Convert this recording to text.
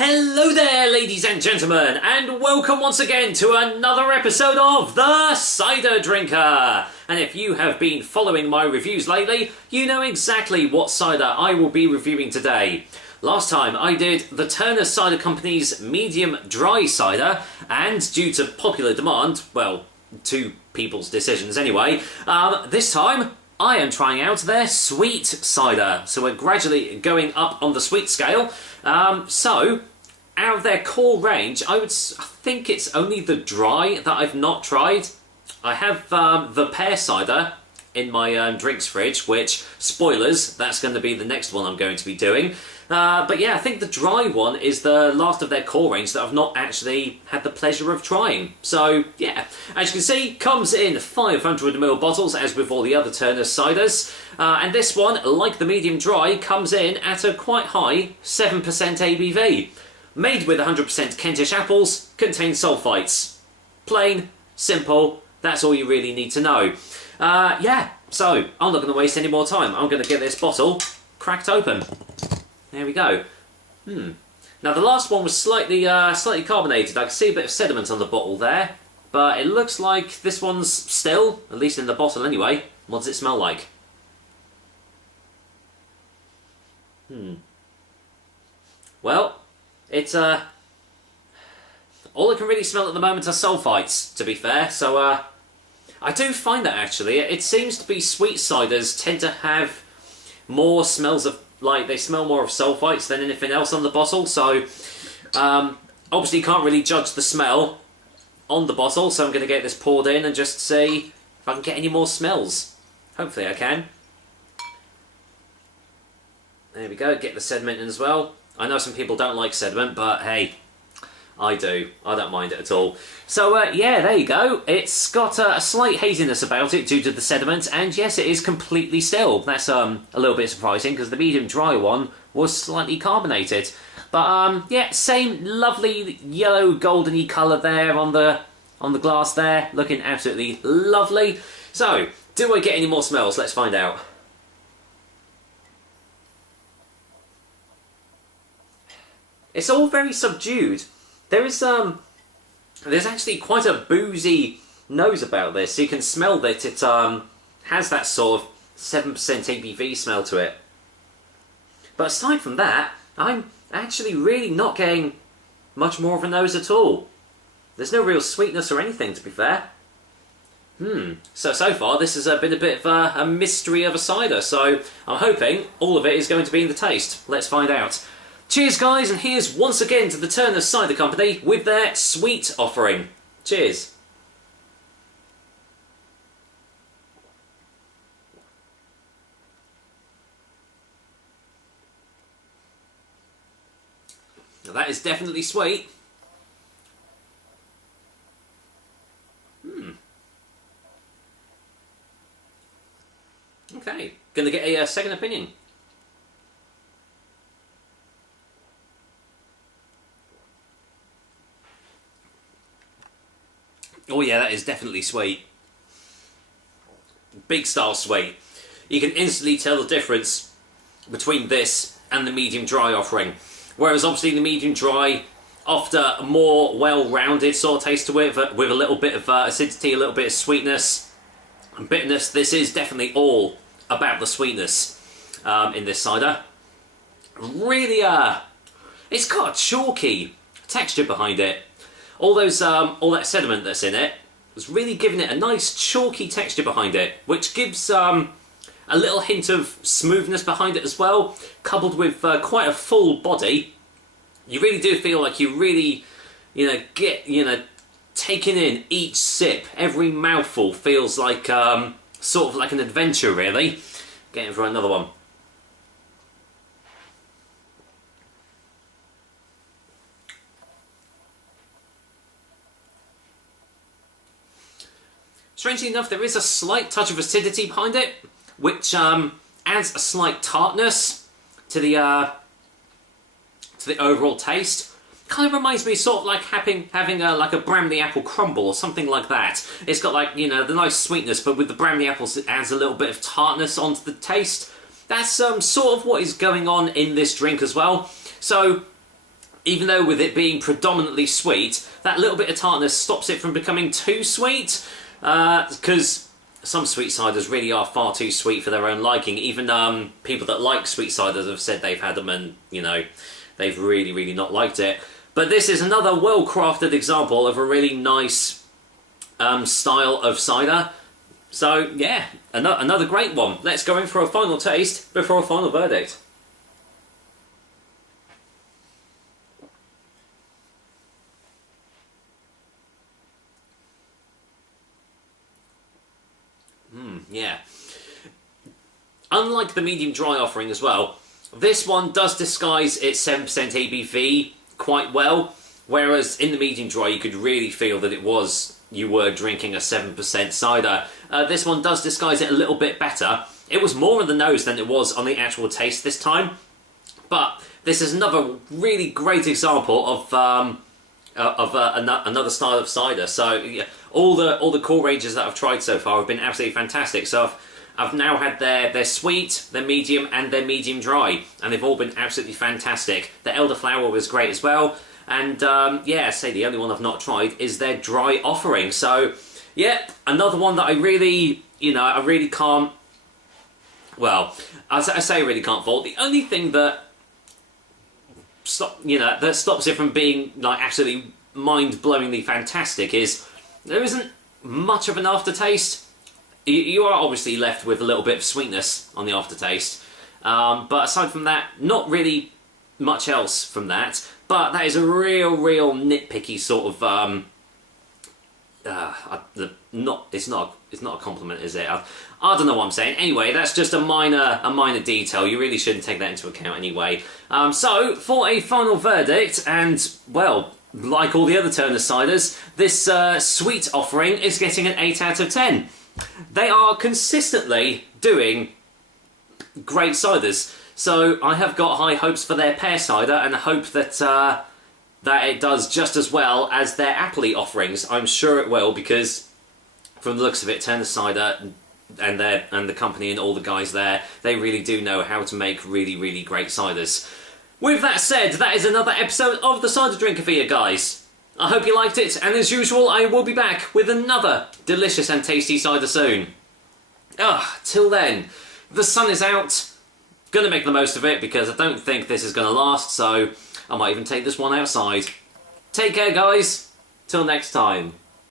Hello there, ladies and gentlemen, and welcome once again to another episode of The Cider Drinker. And if you have been following my reviews lately, you know exactly what cider I will be reviewing today. Last time I did the Turner Cider Company's medium dry cider, and due to popular demand, well, two people's decisions anyway, this time I am trying out their sweet cider. So we're gradually going up on the sweet scale. So, out of their core range, I think it's only the dry that I've not tried. I have the pear cider in my drinks fridge, which, spoilers, that's going to be the next one I'm going to be doing. But yeah, I think the dry one is the last of their core range that I've not actually had the pleasure of trying. So yeah, as you can see, comes in 500ml bottles, as with all the other Turner ciders. And this one, like the medium dry, comes in at a quite high 7% ABV. Made with 100% Kentish apples, contains sulfites. Plain, simple, that's all you really need to know. Yeah, so I'm not going to waste any more time. I'm going to get this bottle cracked open. There we go. Now the last one was slightly carbonated. I can see a bit of sediment on the bottle there, but it looks like this one's still, at least in the bottle anyway. What does it smell like? Well, it's all I can really smell at the moment are sulfites, to be fair. So I do find that actually it seems to be sweet ciders tend to have more smells of, like, they smell more of sulfites than anything else on the bottle. So obviously you can't really judge the smell on the bottle, so I'm going to get this poured in and just see if I can get any more smells. Hopefully I can. There we go, get the sediment in as well. I know some people don't like sediment, but hey, I do. I don't mind it at all. So yeah, there you go. It's got a slight haziness about it due to the sediment, and yes, it is completely still. That's a little bit surprising because the medium dry one was slightly carbonated. But yeah, same lovely yellow goldeny colour there on the glass there, looking absolutely lovely. So, do I get any more smells? Let's find out. It's all very subdued. There's actually quite a boozy nose about this. You can smell that it has that sort of 7% ABV smell to it. But aside from that, I'm actually really not getting much more of a nose at all. There's no real sweetness or anything, to be fair. So far this has been a bit of a mystery of a cider, so I'm hoping all of it is going to be in the taste. Let's find out. Cheers guys, and here's once again to the Turner Cider Company with their sweet offering. Cheers. Now that is definitely sweet. Okay, gonna get a second opinion. Oh yeah, that is definitely sweet. Big style sweet. You can instantly tell the difference between this and the medium dry offering. Whereas obviously the medium dry offer a more well-rounded sort of taste to it, with a little bit of acidity, a little bit of sweetness and bitterness. This is definitely all about the sweetness in this cider. Really, it's got a chalky texture behind it. All that sediment that's in it is really giving it a nice chalky texture behind it, which gives a little hint of smoothness behind it as well, coupled with quite a full body. You really do feel like you really, taking in each sip. Every mouthful feels like sort of like an adventure, really. Getting for another one. Strangely enough, there is a slight touch of acidity behind it, which adds a slight tartness to the overall taste. Kind of reminds me sort of like having like a brandy apple crumble or something like that. It's got like, the nice sweetness, but with the brandy apples it adds a little bit of tartness onto the taste. That's sort of what is going on in this drink as well. So even though with it being predominantly sweet, that little bit of tartness stops it from becoming too sweet, because some sweet ciders really are far too sweet for their own liking. Even people that like sweet ciders have said they've had them and, you know, they've really, really not liked it. But this is another well-crafted example of a really nice style of cider. So, yeah, another great one. Let's go in for a final taste before a final verdict. Yeah. Unlike the medium dry offering as well, this one does disguise its 7% ABV quite well, whereas in the medium dry you could really feel that you were drinking a 7% cider. This one does disguise it a little bit better. It was more on the nose than it was on the actual taste this time, but this is another really great example of another style of cider. So yeah, all the core ranges that I've tried so far have been absolutely fantastic. So I've now had their sweet, their medium, and their medium dry, and they've all been absolutely fantastic. The elderflower was great as well, and yeah, say the only one I've not tried is their dry offering. So yeah, another one that I really, I really can't. Well, I say I really can't fault. The only thing that that stops it from being like absolutely mind-blowingly fantastic is there isn't much of an aftertaste. You are obviously left with a little bit of sweetness on the aftertaste, but aside from that, not really much else from that. But that is a real nitpicky sort of it's not a compliment, is it? I don't know what I'm saying. Anyway, that's just a minor detail. You really shouldn't take that into account anyway. So for a final verdict, and well, like all the other Turner ciders, this sweet offering is getting an 8 out of 10. They are consistently doing great ciders, so I have got high hopes for their pear cider, and I hope that that it does just as well as their appley offerings. I'm sure it will, because from the looks of it, Turner Cider and the company and all the guys there, they really do know how to make really great ciders. With that said, that is another episode of the Cider Drinker for you guys. I hope you liked it, and as usual, I will be back with another delicious and tasty cider soon. Till then, the sun is out. Gonna make the most of it, because I don't think this is gonna last, so I might even take this one outside. Take care, guys. Till next time.